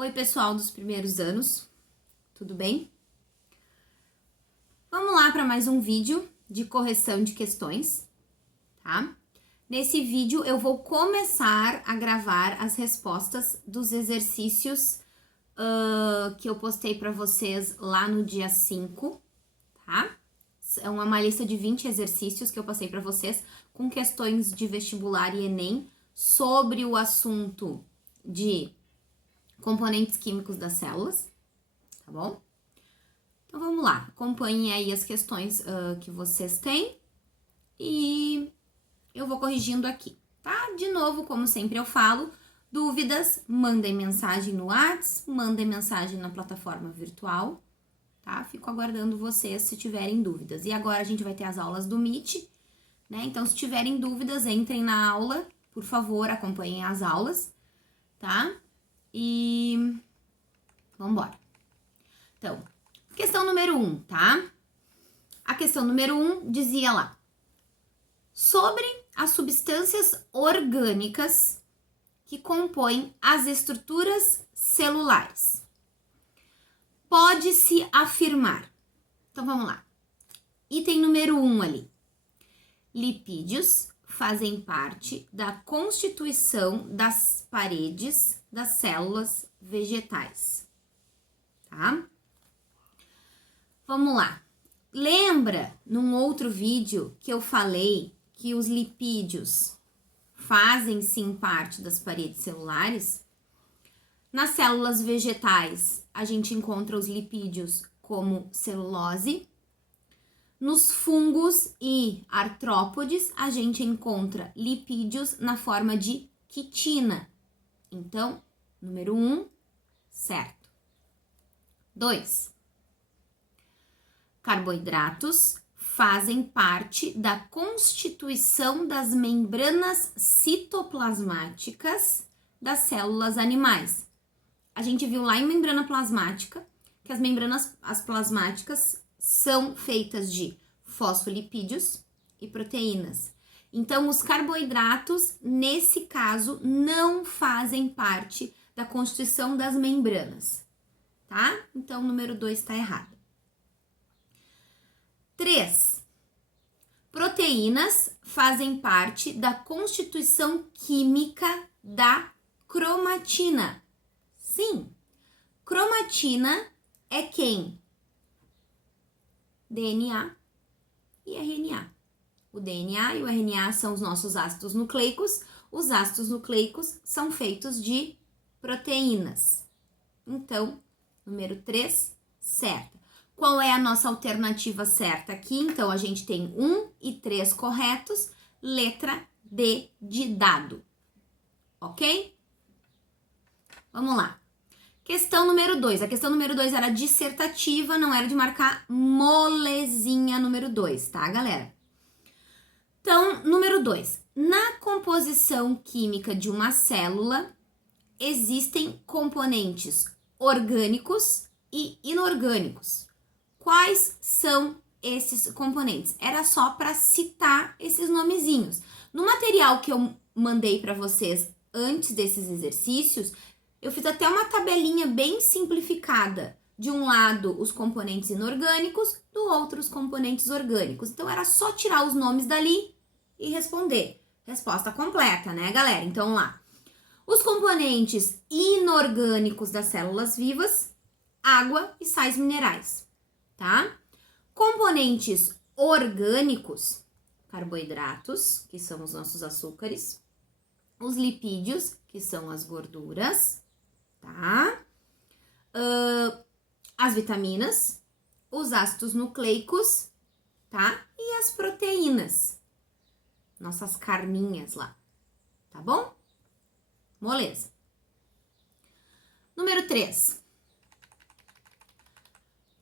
Oi, pessoal dos primeiros anos, tudo bem? Vamos lá para mais um vídeo de correção de questões, tá? Nesse vídeo eu vou começar a gravar as respostas dos exercícios que eu postei para vocês lá no dia 5, tá? É uma lista de 20 exercícios que eu passei para vocês com questões de vestibular e Enem sobre o assunto de componentes químicos das células, tá bom? Então vamos lá, acompanhem aí as questões que vocês têm e eu vou corrigindo aqui, tá? De novo, como sempre eu falo, dúvidas, mandem mensagem no WhatsApp, mandem mensagem na plataforma virtual, tá? Fico aguardando vocês se tiverem dúvidas. E agora a gente vai ter as aulas do Meet, né? Então se tiverem dúvidas, entrem na aula, por favor, acompanhem as aulas, tá? E vamos embora. Então, questão número 1, tá? A questão número 1 dizia lá: sobre as substâncias orgânicas que compõem as estruturas celulares, pode-se afirmar. Então vamos lá. Item número 1 ali. Lipídios fazem parte da constituição das paredes das células vegetais, tá? Vamos lá. Lembra num outro vídeo que eu falei que os lipídios fazem sim parte das paredes celulares? Nas células vegetais, a gente encontra os lipídios como celulose. Nos fungos e artrópodes, a gente encontra lipídios na forma de quitina. Então, número 1, certo. 2. Carboidratos fazem parte da constituição das membranas citoplasmáticas das células animais. A gente viu lá em membrana plasmática que as membranas plasmáticas são feitas de fosfolipídios e proteínas. Então, os carboidratos, nesse caso, não fazem parte da constituição das membranas, tá? Então, o número 2 está errado. 3. Proteínas fazem parte da constituição química da cromatina. Sim, cromatina é quem? DNA e RNA. O DNA e o RNA são os nossos ácidos nucleicos. Os ácidos nucleicos são feitos de proteínas. Então, número 3, certa. Qual é a nossa alternativa certa aqui? Então, a gente tem 1 e 3 corretos, letra D de dado. Ok? Vamos lá. Questão número 2. A questão número 2 era dissertativa, não era de marcar molezinha número 2, tá, galera? Então, número 2. Na composição química de uma célula, existem componentes orgânicos e inorgânicos. Quais são esses componentes? Era só para citar esses nomezinhos. No material que eu mandei para vocês antes desses exercícios, eu fiz até uma tabelinha bem simplificada. De um lado, os componentes inorgânicos, do outro, os componentes orgânicos. Então, era só tirar os nomes dali e responder. Resposta completa, né, galera? Então, vamos lá. Os componentes inorgânicos das células vivas, água e sais minerais, tá? Componentes orgânicos, carboidratos, que são os nossos açúcares, os lipídios, que são as gorduras, tá? As vitaminas, os ácidos nucleicos, tá? E as proteínas, nossas carninhas lá, tá bom? Moleza. Número 3.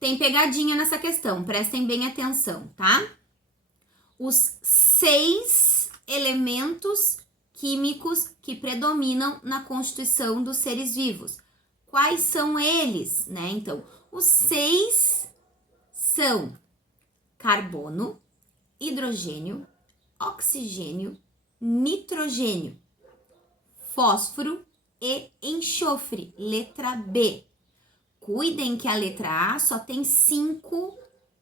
Tem pegadinha nessa questão, prestem bem atenção, tá? Os 6 elementos químicos que predominam na constituição dos seres vivos. Quais são eles, né? Então, os 6 são carbono, hidrogênio, oxigênio, nitrogênio, fósforo e enxofre, letra B. Cuidem que a letra A só tem 5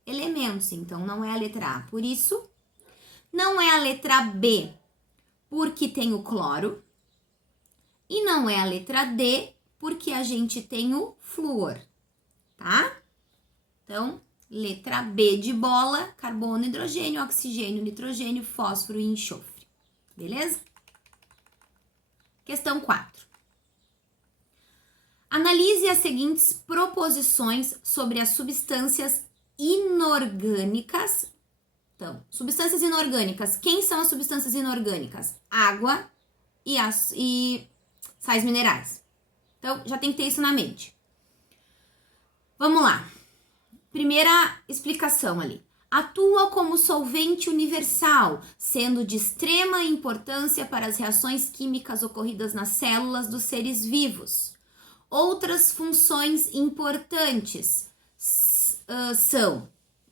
elementos, então não é a letra A. Por isso, não é a letra B, porque tem o cloro. E não é a letra D, porque a gente tem o flúor, tá? Então, letra B de bola, carbono, hidrogênio, oxigênio, nitrogênio, fósforo e enxofre. Beleza? Questão 4. Analise as seguintes proposições sobre as substâncias inorgânicas. Então, substâncias inorgânicas. Quem são as substâncias inorgânicas? Água e sais minerais. Então, já tem que ter isso na mente. Vamos lá. Primeira explicação ali. Atua como solvente universal, sendo de extrema importância para as reações químicas ocorridas nas células dos seres vivos. Outras funções importantes são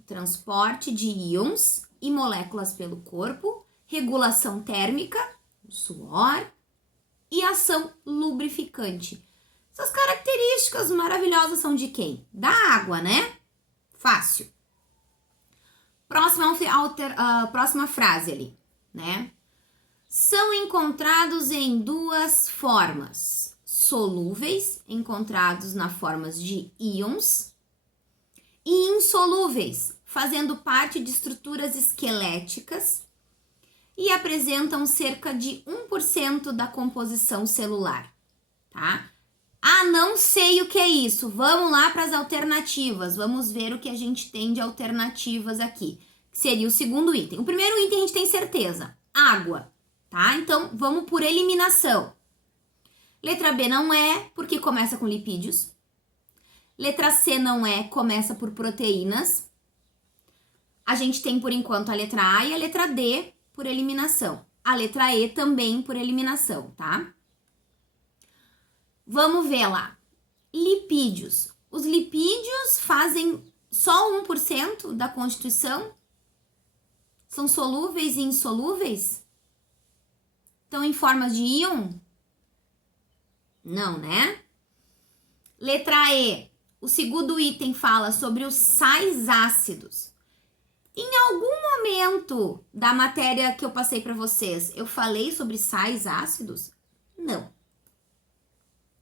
transporte de íons e moléculas pelo corpo, regulação térmica, suor e ação lubrificante. Essas características maravilhosas são de quem? Da água, né? Fácil. Próxima frase ali, né? São encontrados em duas formas. Solúveis, encontrados na forma de íons, e insolúveis, fazendo parte de estruturas esqueléticas e apresentam cerca de 1% da composição celular, tá? Ah, não sei o que é isso. Vamos lá para as alternativas. Vamos ver o que a gente tem de alternativas aqui. Seria o segundo item. O primeiro item a gente tem certeza. Água, tá? Então, vamos por eliminação. Letra B não é, porque começa com lipídios. Letra C não é, começa por proteínas. A gente tem, por enquanto, a letra A e a letra D por eliminação. A letra E também por eliminação, tá? Vamos ver lá. Lipídios. Os lipídios fazem só 1% da constituição? São solúveis e insolúveis? Estão em formas de íon? Não, né? Letra E. O segundo item fala sobre os sais ácidos. Em algum momento da matéria que eu passei para vocês, eu falei sobre sais ácidos? Não.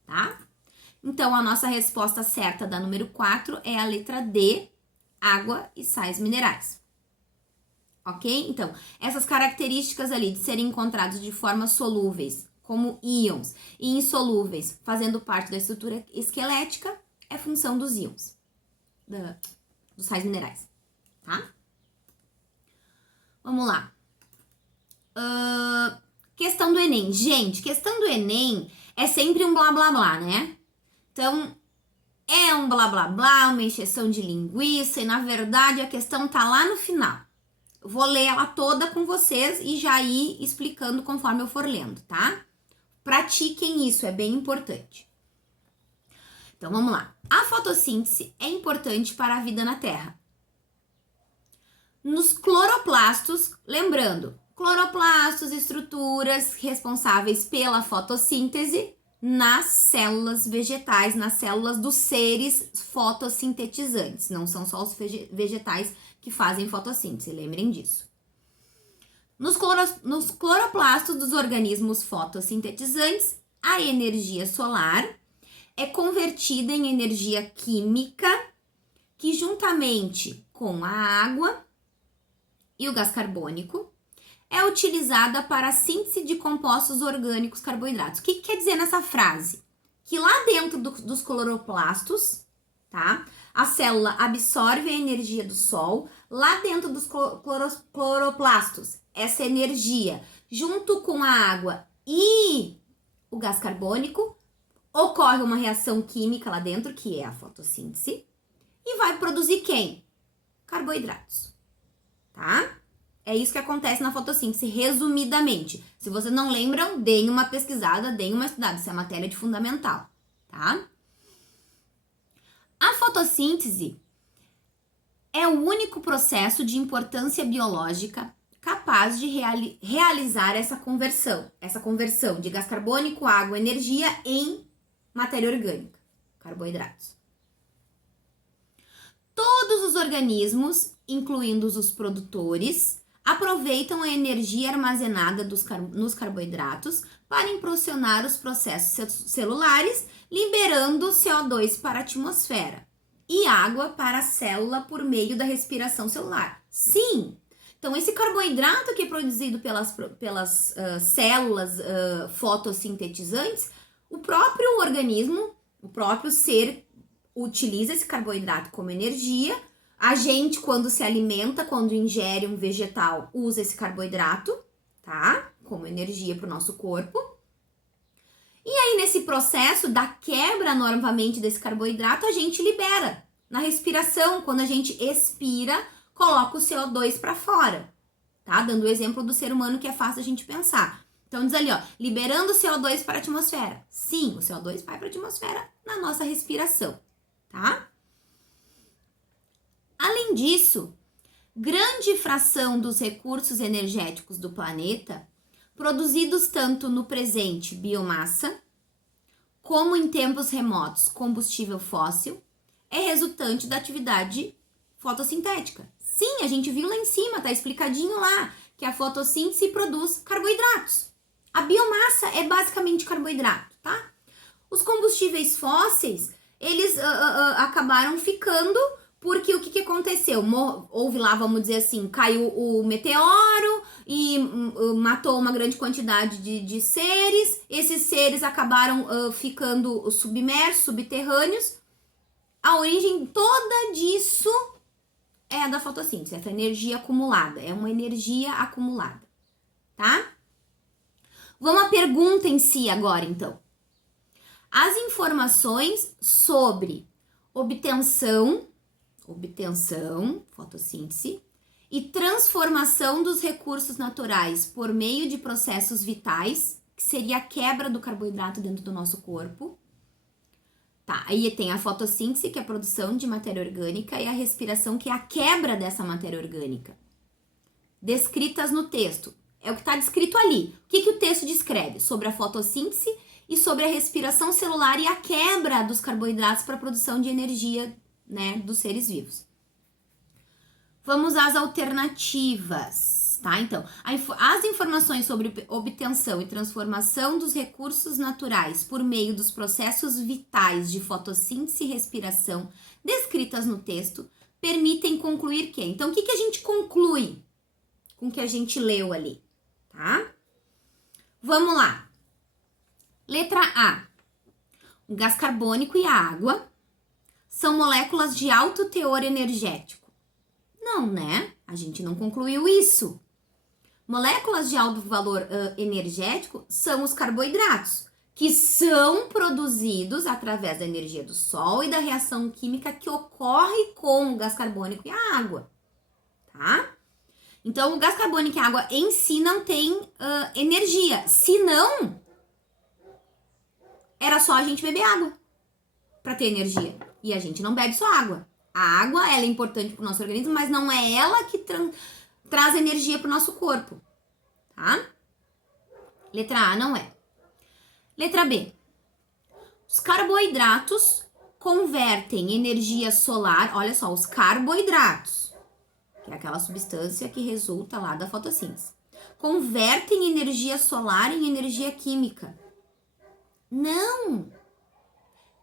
Tá? Então, a nossa resposta certa da número 4 é a letra D, água e sais minerais. Ok? Então, essas características ali de serem encontrados de forma solúveis, como íons, e insolúveis, fazendo parte da estrutura esquelética, é função dos íons, dos sais minerais, tá? Vamos lá. Questão do Enem. Gente, questão do Enem é sempre um blá blá blá, né? Então, é um blá blá blá, uma encheção de linguiça, e na verdade a questão tá lá no final. Eu vou ler ela toda com vocês e já ir explicando conforme eu for lendo, tá? Pratiquem isso, é bem importante. Então, vamos lá. A fotossíntese é importante para a vida na Terra. Nos cloroplastos, lembrando, cloroplastos, estruturas responsáveis pela fotossíntese nas células vegetais, nas células dos seres fotossintetizantes. Não são só os vegetais que fazem fotossíntese, lembrem disso. Nos cloroplastos dos organismos fotossintetizantes, a energia solar é convertida em energia química que, juntamente com a água e o gás carbônico, é utilizada para a síntese de compostos orgânicos carboidratos. O que quer dizer nessa frase? Que lá dentro dos cloroplastos, tá? A célula absorve a energia do sol. Lá dentro dos cloroplastos, essa energia, junto com a água e o gás carbônico, ocorre uma reação química lá dentro, que é a fotossíntese, e vai produzir quem? Carboidratos, tá? É isso que acontece na fotossíntese, resumidamente. Se vocês não lembram, deem uma pesquisada, deem uma estudada. Isso é matéria de fundamental, tá? A fotossíntese é o único processo de importância biológica capaz de realizar essa conversão de gás carbônico, água, energia em matéria orgânica, carboidratos. Todos os organismos, incluindo os produtores, aproveitam a energia armazenada nos carboidratos para impulsionar os processos celulares, liberando CO2 para a atmosfera e água para a célula por meio da respiração celular. Sim! Então, esse carboidrato que é produzido pelas células fotossintetizantes, o próprio organismo, o próprio ser utiliza esse carboidrato como energia. A gente, quando se alimenta, quando ingere um vegetal, usa esse carboidrato, tá? Como energia para o nosso corpo. E aí, nesse processo da quebra novamente desse carboidrato, a gente libera. Na respiração, quando a gente expira, coloca o CO2 para fora, tá? Dando o exemplo do ser humano que é fácil a gente pensar. Então, diz ali, ó, liberando o CO2 para a atmosfera. Sim, o CO2 vai para a atmosfera na nossa respiração, tá? Além disso, grande fração dos recursos energéticos do planeta, produzidos tanto no presente, biomassa, como em tempos remotos, combustível fóssil, é resultante da atividade fotossintética. Sim, a gente viu lá em cima, tá explicadinho lá, que a fotossíntese produz carboidratos. A biomassa é basicamente carboidrato, tá? Os combustíveis fósseis, eles acabaram ficando porque o que aconteceu? Houve lá, vamos dizer assim, caiu o meteoro e matou uma grande quantidade de seres. Esses seres acabaram ficando submersos, subterrâneos. A origem toda disso é a da fotossíntese, essa energia acumulada. É uma energia acumulada, tá? Vamos à pergunta em si agora, então. As informações sobre obtenção, fotossíntese, e transformação dos recursos naturais por meio de processos vitais, que seria a quebra do carboidrato dentro do nosso corpo. Tá, aí tem a fotossíntese, que é a produção de matéria orgânica, e a respiração, que é a quebra dessa matéria orgânica. Descritas no texto. É o que está descrito ali. O que o texto descreve? Sobre a fotossíntese e sobre a respiração celular e a quebra dos carboidratos para a produção de energia, né, dos seres vivos. Vamos às alternativas, tá? Então, as informações sobre obtenção e transformação dos recursos naturais por meio dos processos vitais de fotossíntese e respiração descritas no texto permitem concluir que? Então, o que a gente conclui com o que a gente leu ali, tá? Vamos lá. Letra A. O gás carbônico e a água são moléculas de alto teor energético. Não, né? A gente não concluiu isso. Moléculas de alto valor energético são os carboidratos, que são produzidos através da energia do sol e da reação química que ocorre com o gás carbônico e a água, tá? Então, o gás carbônico e a água em si não tem energia. Se não, era só a gente beber água para ter energia. E a gente não bebe só água. A água, ela é importante para o nosso organismo, mas não é ela que traz energia para o nosso corpo, tá? Letra A não é. Letra B. Os carboidratos convertem energia solar, olha só, os carboidratos, que é aquela substância que resulta lá da fotossíntese, convertem energia solar em energia química. Não!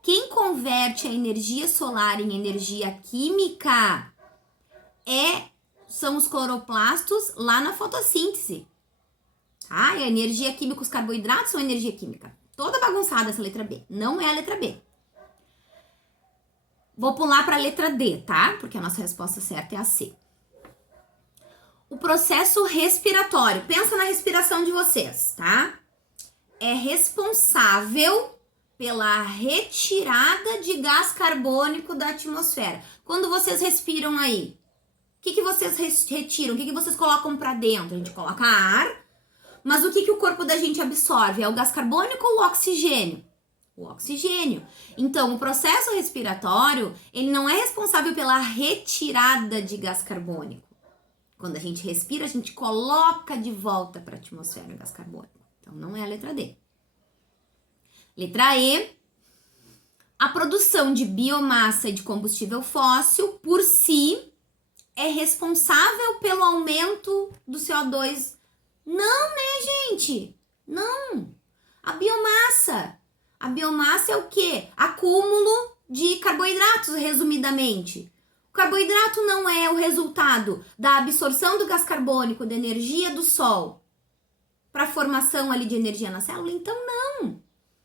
Quem converte a energia solar em energia química são os cloroplastos lá na fotossíntese. Tá? E a energia química, os carboidratos são energia química. Toda bagunçada essa letra B. Não é a letra B. Vou pular para a letra D, tá? Porque a nossa resposta certa é a C. O processo respiratório. Pensa na respiração de vocês, tá? É responsável pela retirada de gás carbônico da atmosfera. Quando vocês respiram aí, o que vocês retiram? O que vocês colocam para dentro? A gente coloca ar, mas o que o corpo da gente absorve? É o gás carbônico ou o oxigênio? O oxigênio. Então, o processo respiratório, ele não é responsável pela retirada de gás carbônico. Quando a gente respira, a gente coloca de volta para a atmosfera o gás carbônico. Então, não é a letra D. Letra E. A produção de biomassa e de combustível fóssil, por si, é responsável pelo aumento do CO2. Não, né, gente? Não. A biomassa é o quê? Acúmulo de carboidratos, resumidamente. O carboidrato não é o resultado da absorção do gás carbônico, da energia do sol, para a formação ali de energia na célula? Então, não.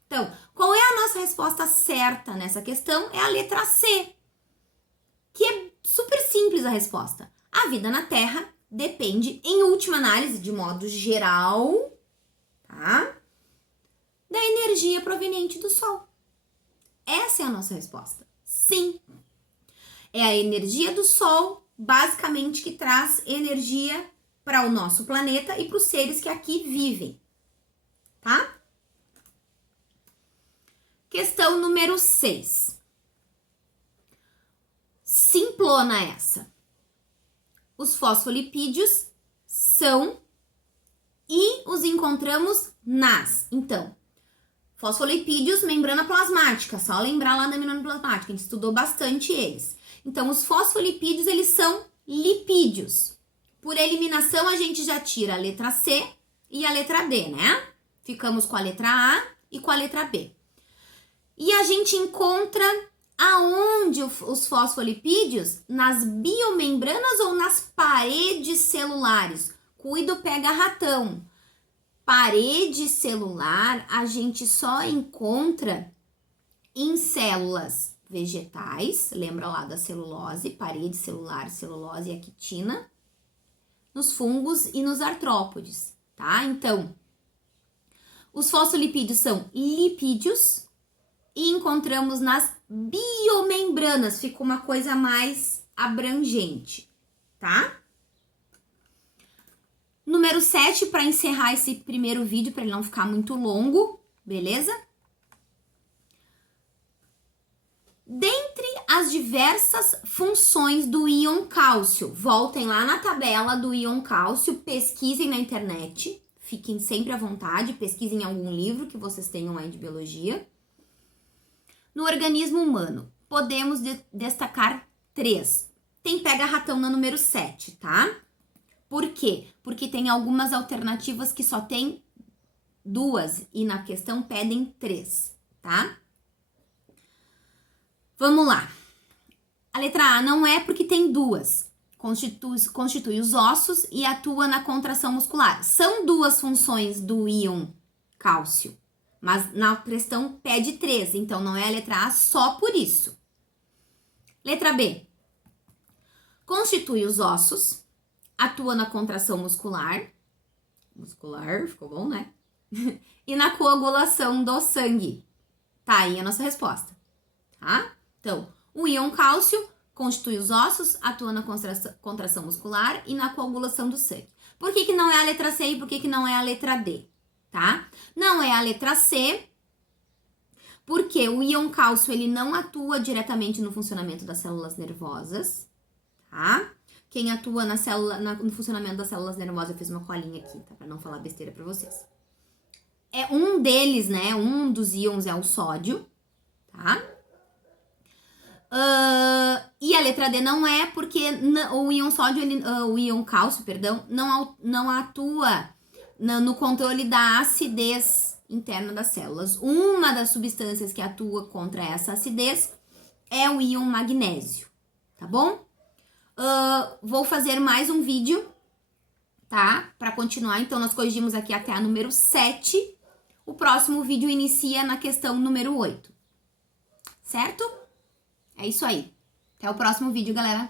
Então, qual é a nossa resposta certa nessa questão? É a letra C, que é super simples a resposta. A vida na Terra depende, em última análise, de modo geral, tá? Da energia proveniente do Sol. Essa é a nossa resposta. Sim. É a energia do Sol, basicamente, que traz energia para o nosso planeta e para os seres que aqui vivem, tá? Questão número 6. Simplona essa. Os fosfolipídios são e os encontramos nas. Então, fosfolipídios, membrana plasmática. Só lembrar lá da membrana plasmática, a gente estudou bastante eles. Então, os fosfolipídios, eles são lipídios. Por eliminação, a gente já tira a letra C e a letra D, né? Ficamos com a letra A e com a letra B. E a gente encontra aonde os fosfolipídios? Nas biomembranas ou nas paredes celulares? Cuido, pega ratão. Parede celular a gente só encontra em células vegetais, lembra lá da celulose, parede celular, celulose e a quitina, nos fungos e nos artrópodes, tá? Então, os fosfolipídios são lipídios e encontramos nas biomembranas, fica uma coisa mais abrangente, tá? Número 7, para encerrar esse primeiro vídeo, para ele não ficar muito longo, beleza? Dentre as diversas funções do íon cálcio, voltem lá na tabela do íon cálcio, pesquisem na internet, fiquem sempre à vontade, pesquisem em algum livro que vocês tenham aí de biologia. No organismo humano, podemos destacar 3. Tem pega-ratão na número 7, tá? Por quê? Porque tem algumas alternativas que só tem 2 e na questão pedem 3, tá? Vamos lá. A letra A não é porque tem 2. Constitui os ossos e atua na contração muscular. São 2 funções do íon cálcio, mas na questão pede 3, então não é a letra A só por isso. Letra B. Constitui os ossos, atua na contração muscular, ficou bom, né? E na coagulação do sangue. Tá aí a nossa resposta, tá? Então, o íon cálcio constitui os ossos, atua na contração muscular e na coagulação do sangue. Por que não é a letra C e por que não é a letra D, tá? Não é a letra C, porque o íon cálcio ele não atua diretamente no funcionamento das células nervosas, tá? Quem atua no funcionamento das células nervosas, eu fiz uma colinha aqui, tá? Pra não falar besteira pra vocês. É um deles, né? Um dos íons é o sódio, tá? E a letra D não é porque o íon sódio, o íon cálcio, perdão, não atua no controle da acidez interna das células. Uma das substâncias que atua contra essa acidez é o íon magnésio, tá bom? Vou fazer mais um vídeo, tá? Para continuar, então nós corrigimos aqui até a número 7. O próximo vídeo inicia na questão número 8, certo? É isso aí. Até o próximo vídeo, galera.